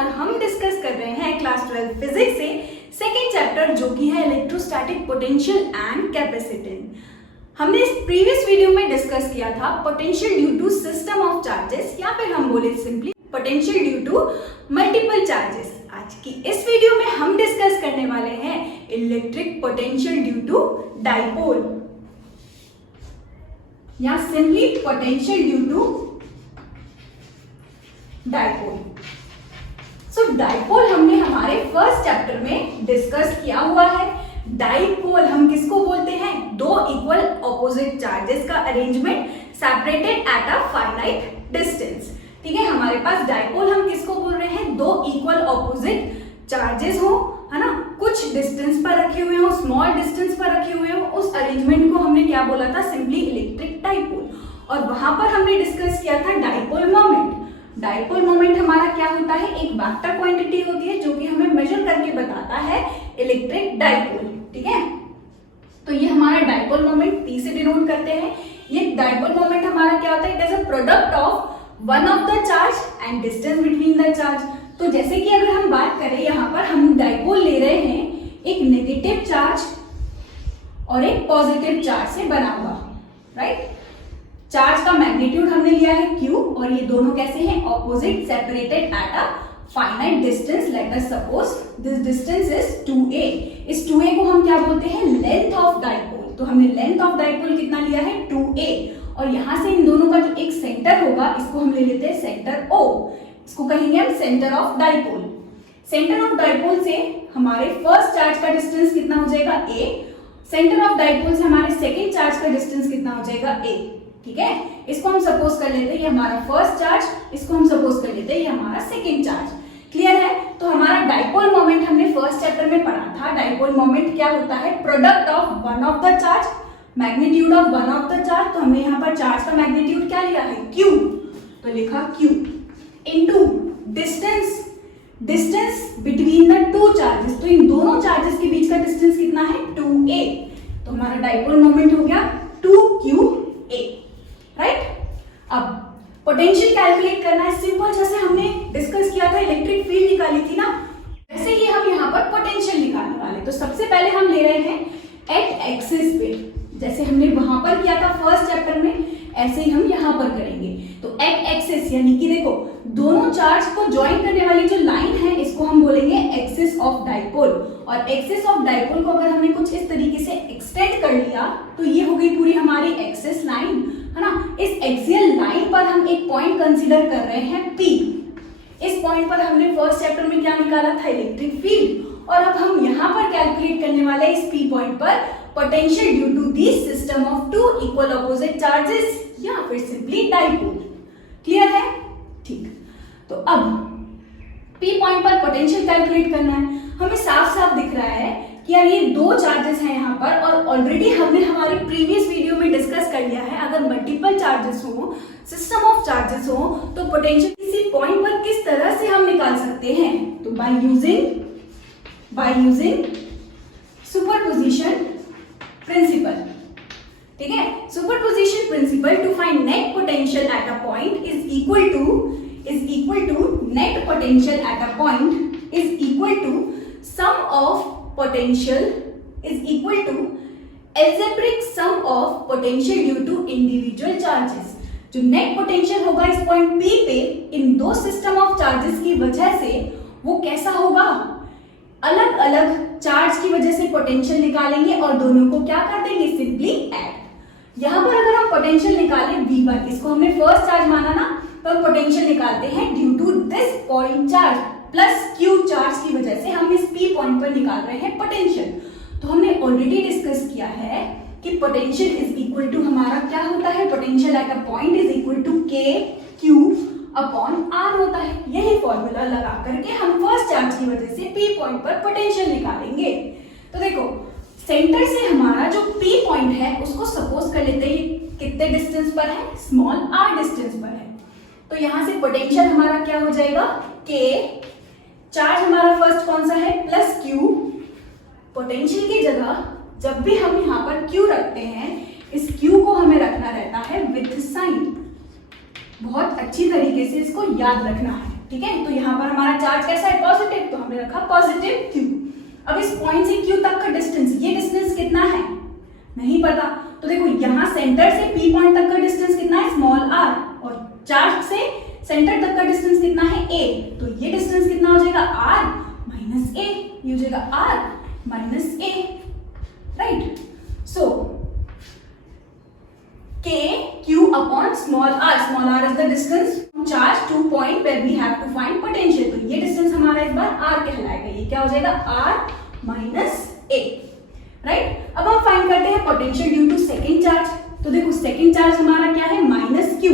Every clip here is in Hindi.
और हम डिस्कस कर रहे हैं क्लास 12 फिजिक्स से सेकेंड चैप्टर जो कि है इलेक्ट्रोस्टैटिक पोटेंशियल एंड कैपेसिटेंस। हमने इस प्रीवियस वीडियो में डिस्कस किया था potential due to system of charges या फिर हम बोले simply potential due to multiple charges. आज की इस वीडियो में हम डिस्कस करने वाले हैं electric potential due to dipole या simply potential due to dipole. So dipole हमने हमारे फर्स्ट चैप्टर में डिस्कस किया हुआ है। डाइपोल हम किसको बोलते हैं? दो इक्वल ऑपोजिट चार्जेस का arrangement separated at a finite distance. ठीक है, हमारे पास डाइपोल हम किसको बोल रहे हैं? दो इक्वल ऑपोजिट चार्जेस हो, है ना, कुछ डिस्टेंस पर रखे हुए हो, स्मॉल डिस्टेंस पर रखे हुए हो, उस अरेंजमेंट को हमने क्या बोला था? Simply electric dipole. और वहां पर हमने डिस्कस किया था डाइपोल मोमेंट। डाइपोल मोमेंट हमारा क्या होता है? एक वेक्टर क्वांटिटी होती है जो कि हमें मेजर करके बताता है इलेक्ट्रिक डाइपोल। ठीक है, तो ये हमारा डाइपोल मोमेंट P से डिनोट करते हैं। ये डाइपोल मोमेंट हमारा क्या होता है? It is a product of one of the charge and distance between the charge. तो जैसे कि अगर हम बात करें, यहाँ पर हम डाइपोल ले रहे हैं एक नेगेटिव चार्ज और एक पॉजिटिव चार्ज से बना हुआ, राइट। चार्ज का मैग्नीट्यूड हमने लिया है Q और ये दोनों कैसे हैं? Opposite, separated at a finite distance. Let us suppose this distance is 2a। इस 2a को हम क्या बोलते हैं? Length of dipole. तो हमने लेंथ ऑफ डाइपोल कितना लिया है? 2a। और यहां से इन दोनों का जो एक सेंटर होगा इसको हम ले लेते हैं सेंटर O। इसको कहेंगे हम centre of dipole. Centre of dipole से हमारे फर्स्ट चार्ज का डिस्टेंस कितना हो जाएगा? a। सेंटर ऑफ डाइपोल से हमारे सेकेंड चार्ज का डिस्टेंस कितना हो जाएगा? a। ठीक है, इसको हम सपोज कर लेते हैं ये हमारा फर्स्ट चार्ज, इसको हम सपोज कर लेते हैं ये हमारा सेकेंड चार्ज। क्लियर है? तो हमारा डाइपोल मोमेंट हमने फर्स्ट चैप्टर में पढ़ा था। डाइपोल मोमेंट क्या होता है? Product of one of the charge, magnitude of one of the charge. तो हमने यहाँ पर चार्ज का मैग्नीट्यूड क्या लिया है? Q। तो लिखा Q into distance, distance between the two charges. तो इन दोनों चार्जेस के बीच का डिस्टेंस कितना है? 2a। तो हमारा डाइपोल मोमेंट हो गया 2qa, राइट। अब पोटेंशियल कैलकुलेट करना है, सिंपल जैसे हमने डिस्कस किया था इलेक्ट्रिक फील्ड निकाली थी ना, वैसे ही हम यहाँ पर पोटेंशियल निकालने वाले। तो सबसे पहले हम ले रहे हैं एट एक्सिस पे, जैसे हमने वहां पर किया था फर्स्ट चैप्टर में, ऐसे ही हम यहाँ पर करेंगे। तो एट एक्सिस यानी कि देखो दोनों चार्ज को ज्वाइन करने वाली जो लाइन है इसको हम बोलेंगे एक्सिस ऑफ डाइपोल। और एक्सिस ऑफ डाइपोल को अगर हमने कुछ इस तरीके से एक्सटेंड कर लिया तो ये हो गई पूरी हमारी एक्सिस लाइन, है ना। इस एक्सियल लाइन पर हम एक पॉइंट कंसीडर कर रहे हैं P। इस पॉइंट पर हमने फर्स्ट चैप्टर में क्या निकाला था? Electric field. और अब हम यहाँ पर कैलकुलेट करने वाले हैं इस P पॉइंट पर potential due to the system of two equal opposite charges या फिर सिंपली डाइपोल। क्लियर है? ठीक, तो अब P पॉइंट पर पोटेंशियल कैलकुलेट करना है। हमें साफ साफ दिख रहा है कि यार ये दो चार्जेस हैं यहाँ पर, और ऑलरेडी हमने हमारे प्रीवियस वीडियो में डिस्कस कर लिया है अगर मल्टीपल चार्जेस हो, सिस्टम ऑफ चार्जेस हो, तो पोटेंशियल किसी पॉइंट पर किस तरह से हम निकाल सकते हैं? तो बाय यूजिंग सुपरपोजिशन प्रिंसिपल। ठीक है, superposition principle to find net potential at a point is equal to net potential at a point is equal to sum of potential is equal to algebraic sum of potential due to individual charges। जो नेट पोटेंशियल होगा इस पॉइंट P पे इन दो सिस्टम ऑफ चार्जेस की वजह से वो कैसा होगा? अलग अलग चार्ज की वजह से पोटेंशियल निकालेंगे और दोनों को क्या कर देंगे? Simply add. यहाँ पर अगर हम पोटेंशियल निकालें V1, इसको हमने फर्स्ट चार्ज माना ना, तो हम पोटेंशियल निकालते हैं due to this point charge plus Q charge की वजह से हम इस P पॉइंट पर निकाल रहे हैं पोटेंशियल। तो हमने ऑलरेडी डिस्कस किया है कि पोटेंशियल इज इक्वल टू हमारा क्या होता है? Potential at a point is equal to K Q upon R होता है। यही फॉर्मूला लगा करके हम फर्स्ट चार्ज की वजह से P पॉइंट पर पोटेंशियल निकालेंगे। तो देखो सेंटर से हमारा जो P पॉइंट है उसको सपोज कर लेते हैं कितने डिस्टेंस पर है? स्मॉल r डिस्टेंस पर है। तो यहां से पोटेंशियल हमारा क्या हो जाएगा? K, चार्ज हमारा फर्स्ट कौन सा है? Plus Q। पोटेंशियल की जगह जब भी हम यहाँ पर Q रखते हैं, इस Q को हमें रखना रहता है विथ साइन। बहुत अच्छी तरीके से इसको याद रखना है। ठीक है, तो यहाँ पर हमारा चार्ज कैसा है, पॉजिटिव, तो हमने रखा पॉजिटिव Q। अब इस पॉइंट से Q तक का डिस्टेंस, ये डिस्टेंस कितना है नहीं पता, तो देखो यहाँ सेंटर से P पॉइंट तक का डिस्टेंस कितना है, स्मॉल r, और चार्ज से सेंटर तक का डिस्टेंस कितना है, a, तो ये डिस्टेंस कितना हो जाएगा, r माइनस a, ये हो जाएगा r minus a, right. So k q upon small r is the distance from charge to point where we have to find potential, तो ये डिस्टेंस हमारा इस बार r कहलाएगा, ये क्या हो जाएगा, r माइनस a, राइट। अब हम फाइंड करते हैं potential due to second charge, तो देखो सेकंड चार्ज हमारा क्या है, माइनस q,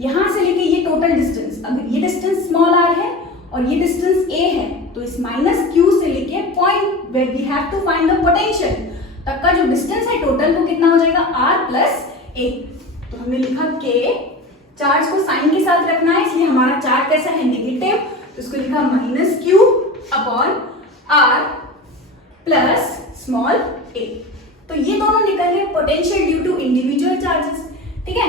यहां से लेके ये टोटल डिस्टेंस, अगर ये डिस्टेंस स्मॉल r है और ये डिस्टेंस a है, तो इस माइनस q से लेके point where we have to find the potential तक का जो डिस्टेंस है टोटल, वो कितना हो जाएगा, r प्लस a। तो हमने लिखा k, चार्ज को साइन के साथ रखना है, इसलिए हमारा चार्ज कैसा है, नेगेटिव, तो इसको लिखा minus q upon r plus small a। तो ये दोनों निकल गए potential due to individual charges, ठीक है।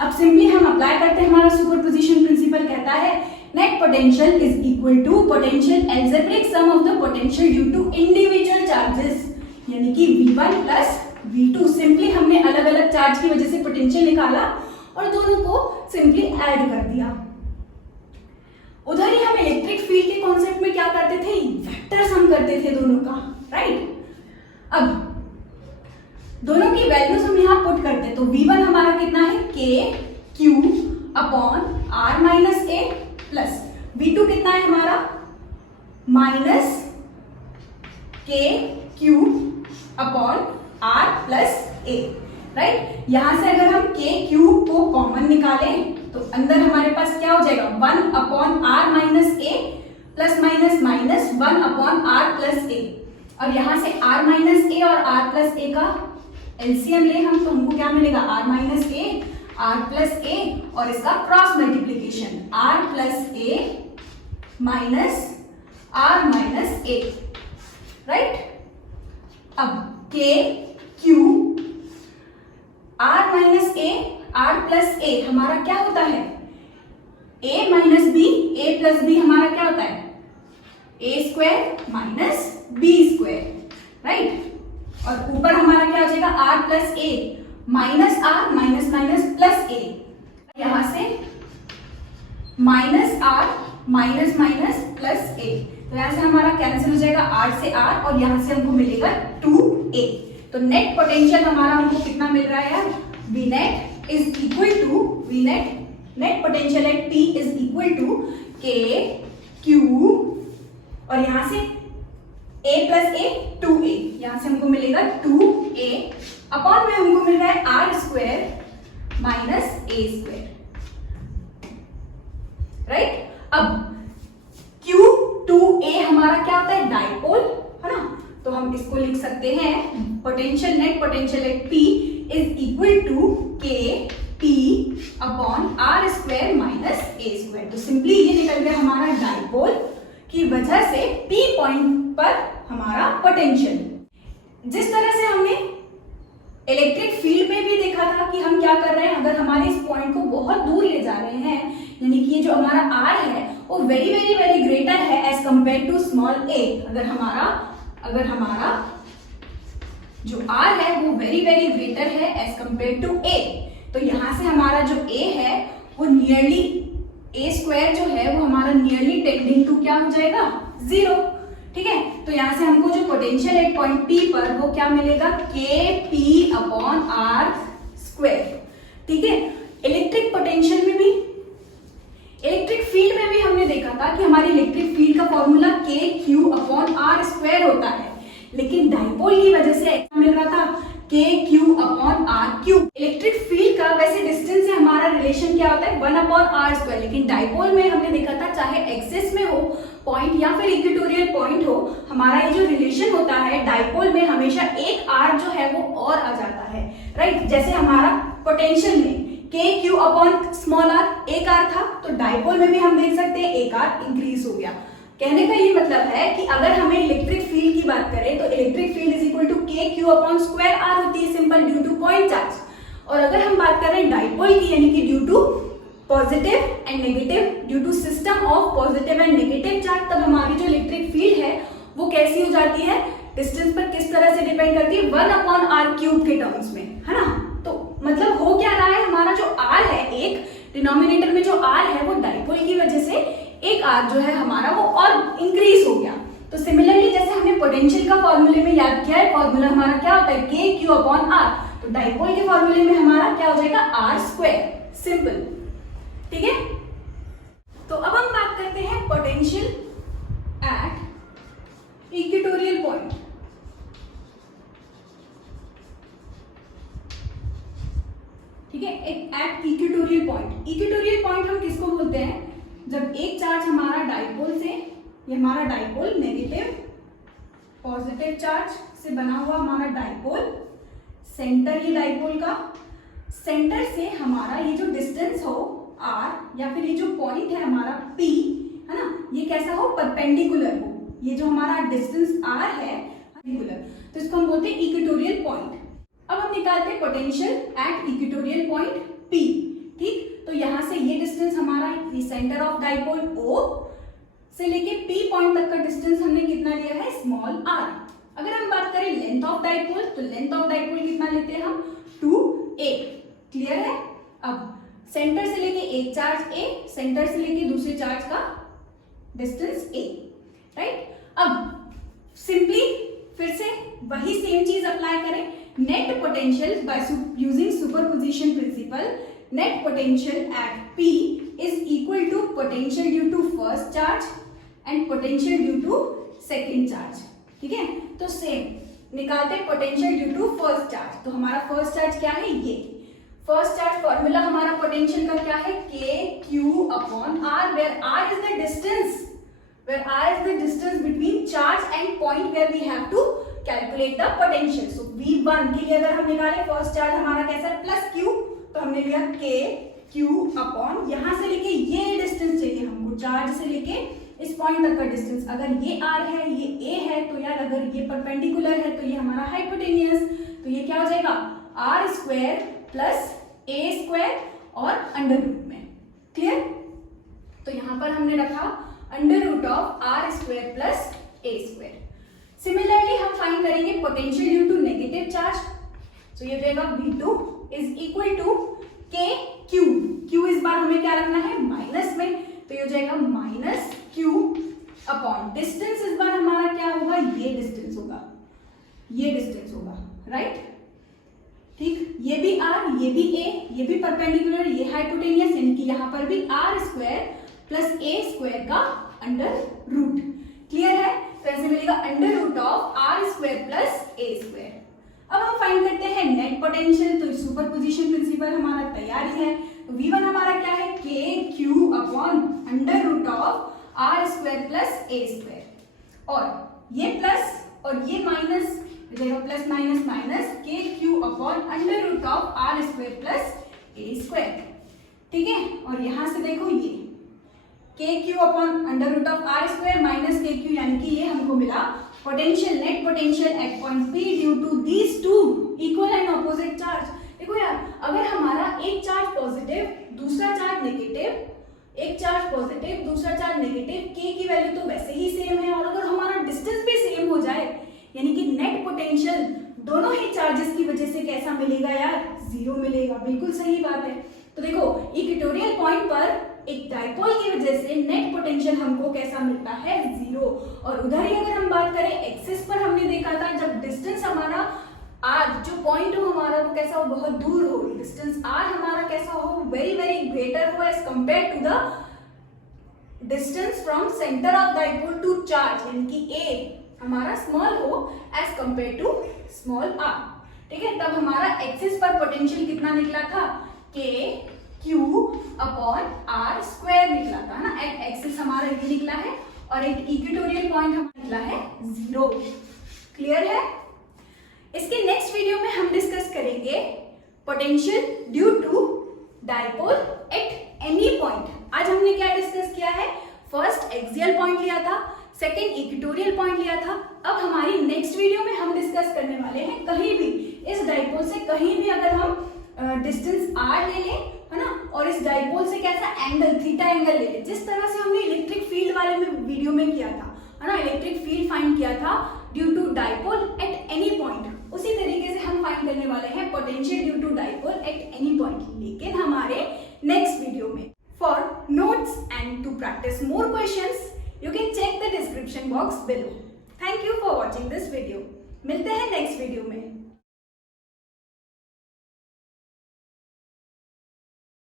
अब सिंपली हम अप्लाई करते हैं, हमारा सुपरपोजिशन प्रिंसिपल कहता है net potential is equal to potential algebraic sum of the potential due to individual charges, यानी कि v1 प्लस v2। सिंपली हमने अलग अलग चार्ज की वजह से पोटेंशियल निकाला और दोनों को सिंपली ऐड कर दिया। उधर ही हम इलेक्ट्रिक फील्ड के कॉन्सेप्ट में क्या करते थे, वेक्टर्स हम करते थे दोनों का, राइट। अब दोनों की वैल्यूज हम यहाँ पुट करते हैं, तो v1 हमारा कितना है, k q upon r minus a plus v2 कितना है हमारा, minus k q upon r plus a, right. यहां से अगर हम k q को कॉमन निकालें तो अंदर हमारे पास क्या हो जाएगा, 1 upon r minus a plus minus minus 1 upon r plus a, और यहां से r माइनस a और r प्लस a का एलसीएम ले हम, तो हमको क्या मिलेगा, r minus a r plus a, और इसका cross multiplication r plus a minus r minus a, right. अब k q r minus a r plus a हमारा क्या होता है, a minus b, a plus b हमारा क्या होता है, a square minus b square, right. और ऊपर हमारा क्या हो जाएगा, r plus a minus r minus minus plus a, यहां से minus r minus minus plus a, तो यहां से हमारा कैंसिल हो जाएगा r से r, और यहां से हमको मिलेगा 2a। तो नेट पोटेंशियल हमारा हमको कितना मिल रहा है यार, v net is equal to, v net potential at p is equal to k q, और यहां से a प्लस a 2a, यहां से हमको मिलेगा 2a अपॉन में हमको मिल रहा है r square minus a square, right. अब Q2a हमारा क्या होता है, डाइपोल, है ना, तो हम इसको लिख सकते हैं potential, net potential at p is equal to k p upon r square minus a square. तो सिंपली ये निकल गया हमारा डाइपोल की वजह से p पॉइंट पर हमारा पोटेंशियल। जिस तरह से हमने इलेक्ट्रिक फील्ड में भी देखा था कि हम क्या कर रहे हैं, अगर हमारे इस पॉइंट को बहुत दूर ले जा रहे हैं, यानी कि ये जो हमारा r है वो वेरी वेरी वेरी ग्रेटर है as compare to small a, अगर हमारा जो r है वो वेरी वेरी ग्रेटर है एज कंपेयर टू a, तो यहां से हमारा जो a है वो नियरली a स्क्वायर जो है वो हमारा नियरली टेंडिंग टू क्या हो जाएगा, 0, ठीक है। तो यहां से हमको जो पोटेंशियल एट पॉइंट P पर वो क्या मिलेगा, Kp अपॉन r स्क्वायर, ठीक है। इलेक्ट्रिक पोटेंशियल में भी, इलेक्ट्रिक फील्ड में भी हमने देखा था कि हमारी इलेक्ट्रिक फील्ड का formula Kq upon r square होता है, लेकिन डाइपोल की वजह से मिल रहा था Kq upon r cube. Electric field का वैसे डिस्टेंस से हमारा रिलेशन क्या होता है, 1 अपॉन r स्क्वायर, लेकिन डाइपोल में हमने देखा था चाहे एक्सिस में हो पॉइंट या फिर इक्वेटोरियल पॉइंट हो, हमारा ये जो रिलेशन होता है डाइपोल में हमेशा एक r जो है वो और आ जाता है, राइट। जैसे हमारा पोटेंशियल में Kq अपॉन स्मॉल r एक r था, तो डाइपोल में भी हम देख सकते हैं एक r इंक्रीज हो गया। कहने का ये मतलब है कि अगर हमें इलेक्ट्रिक फील्ड की बात करें तो electric field is equal to Kq upon square r होती है, simple due to point charge. और अगर हम बात कर रहे हैं डाइपोल की, यानी कि due to positive and negative due to system of positive and negative charge, तब हमारी जो इलेक्ट्रिक फील्ड है वो कैसी हो जाती है, डिस्टेंस पर किस तरह से डिपेंड करती है, 1/r³ के टर्म्स में, है ना। तो मतलब हो क्या रहा है, हमारा जो r है, एक डिनोमिनेटर में जो r है वो डाइपोल की वजह से एक r जो है हमारा वो और इंक्रीज हो गया। तो सिमिलरली जैसे हमने पोटेंशियल का फॉर्मूले में याद किया है, फॉर्मूला हमारा क्या होता है, KQ/r, तो डाइपोल के फॉर्मूले में हमारा क्या हो जाएगा, r², सिंपल, ठीक है। तो अब हम बात करते हैं पोटेंशियल एट इक्वेटोरियल पॉइंट। ठीक है, at equatorial point. Equatorial point हम किसको बोलते हैं, जब एक चार्ज हमारा डाइपोल से, ये हमारा डाइपोल नेगेटिव पॉजिटिव चार्ज से बना हुआ हमारा डाइपोल, सेंटर ये डाइपोल का, सेंटर से हमारा ये जो डिस्टेंस हो r या फिर ये जो पॉइंट है हमारा p, है ना, ये कैसा हो, परपेंडिकुलर हो, ये जो हमारा डिस्टेंस r है परपेंडिकुलर, तो इसको हम बोलते हैं इक्वेटोरियल पॉइंट। अब हम निकालते हैं potential at equatorial point p, ठीक। तो यहां से ये डिस्टेंस हमारा, ये सेंटर ऑफ डाइपोल o से लेके p पॉइंट तक का डिस्टेंस हमने कितना लिया है, स्मॉल r। अगर हम बात करें लेंथ ऑफ डाइपोल, तो लेंथ ऑफ डाइपोल कितना लेते हैं हम, 2a, क्लियर है। अब सेंटर से लेके एक चार्ज a, सेंटर से लेके दूसरे चार्ज का डिस्टेंस a, राइट। अब सिंपली फिर से वही सेम चीज अप्लाई करें, net potential by using superposition principle, net potential at p is equal to potential due to first charge and potential due to second charge, ठीक है। तो सेम निकालते हैं potential due to first charge. तो हमारा फर्स्ट चार्ज क्या है, ये फर्स्ट चार्ज फॉर्मूला हमारा पोटेंशियल का क्या है, KQ/r, where r is the distance, where r is the distance between charge and point where we have to calculate the potential. So V1 के लिए अगर हम निकाले, फर्स्ट चार्ज हमारा कैसा है, +q, तो हमने लिया KQ/ यहाँ से लेके ये डिस्टेंस चाहिए हमको, चार्ज से लेके इस पॉइंट तक का डिस्टेंस। अगर ये r है, ये a है, तो यार अगर ये परपेंडिकुलर है तो ये हमारा हाइपोटेनियस, तो ये क्या हो जाएगा, r² प्लस a² और अंडर रूट में, क्लियर। तो यहां पर हमने रखा under root of r² plus a²। Similarly हम फाइंड करेंगे potential due to negative charge, तो ये देगा V2 is equal to KQ, Q इस बार हमें क्या रखना है, माइनस में, तो ये हो जाएगा -Q/ डिस्टेंस इस बार हमारा क्या होगा, ये डिस्टेंस होगा, ये डिस्टेंस होगा, राइट, ठीक। ये भी r, ये भी a, ये भी परपेंडिकुलर, ये हाइपोटेनियस, यानी कि यहाँ पर भी r² प्लस a² का अंडर रूट, क्लियर है। तो ऐसे मिलेगा under root of r² plus a²। अब हम फाइंड करते हैं नेट पोटेंशियल, तो सुपरपोजिशन प्रिंसिपल हमारा तैयार ही है। तो V1 हमारा क्या है, KQ/ under root of r² plus a², और ये प्लस और ये minus, plus minus minus KQ/ under root of r² plus a², ठीक है। और यहां से देखो ये KQ/ under root of r² minus KQ, यानी कि ये हमको मिला potential, net potential at point P due to these two equal and opposite charge. देखो यार, अगर हमारा एक चार्ज पॉजिटिव, दूसरा चार्ज नेगेटिव, एक चार्ज पॉजिटिव, दूसरा चार्ज नेगेटिव, K की वैल्यू तो वैसे ही सेम है, और अगर हमारा डिस्टेंस भी सेम हो जाए, यानी कि नेट पोटेंशियल दोनों ही चार्जेस की वजह से कैसा मिलेगा यार, 0 मिलेगा, बिल्कुल सही बात है। तो देखो इक्वेटोरियल पॉइंट पर एक डाइपोल की वजह से नेट पोटेंशियल हमको कैसा मिलता है, 0। और उधर ही अगर हम बात करें एक्सिस पर, हमने देखा था जब डिस्टेंस हमारा r, जो पॉइंट हो हमारा वो कैसा हो, बहुत दूर हो, डिस्टेंस r हमारा कैसा हो, वेरी वेरी ग्रेटर हो as compare to the distance from centre of dipole to charge, यानी कि a हमारा स्मॉल हो as compare to small r, ठीक है। तब हमारा एक्सिस पर पोटेंशियल कितना निकला था, KQ/r² निकला था ना, एट एक्सिस हमारा ये निकला है, और एक इक्वेटोरियल पॉइंट हमारा निकला है 0, क्लियर है। इसके नेक्स्ट वीडियो में हम डिस्कस करेंगे potential due to dipole at any point. आज हमने क्या डिस्कस किया है, फर्स्ट एक्सियल पॉइंट लिया था, सेकेंड इक्वेटोरियल पॉइंट लिया था। अब हमारी नेक्स्ट वीडियो में हम डिस्कस करने वाले हैं कहीं भी इस डाइपोल से कहीं भी अगर हम डिस्टेंस r ले लें है ना, और इस डाइपोल से कैसा एंगल, थीटा एंगल लेके, जिस तरह से हमने इलेक्ट्रिक फील्ड वाले में वीडियो में किया था, है ना, इलेक्ट्रिक फील्ड फाइंड किया था due to dipole at any point, उसी तरीके से हम फाइंड करने वाले हैं potential due to dipole at any point, लेकिन हमारे नेक्स्ट वीडियो में। For notes and to practice more questions you can check the description box below. Thank you for watching this video. मिलते हैं नेक्स्ट वीडियो में।